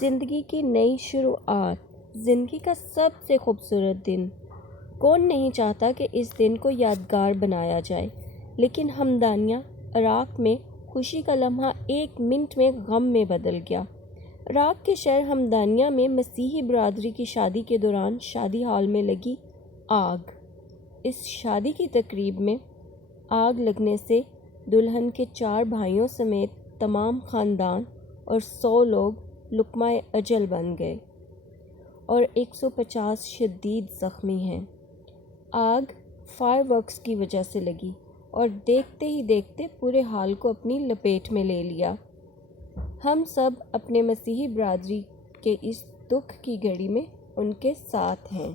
زندگی کی نئی شروعات، زندگی کا سب سے خوبصورت دن۔ کون نہیں چاہتا کہ اس دن کو یادگار بنایا جائے، لیکن ہمدانیہ عراق میں خوشی کا لمحہ ایک منٹ میں غم میں بدل گیا۔ عراق کے شہر ہمدانیہ میں مسیحی برادری کی شادی کے دوران شادی ہال میں لگی آگ۔ اس شادی کی تقریب میں آگ لگنے سے دلہن کے 4 بھائیوں سمیت تمام خاندان اور 100 لوگ لقمہ اجل بن گئے اور 150 شدید زخمی ہیں۔ آگ فائر ورکس کی وجہ سے لگی اور دیکھتے ہی دیکھتے پورے حال کو اپنی لپیٹ میں لے لیا۔ ہم سب اپنے مسیحی برادری کے اس دکھ کی گھڑی میں ان کے ساتھ ہیں۔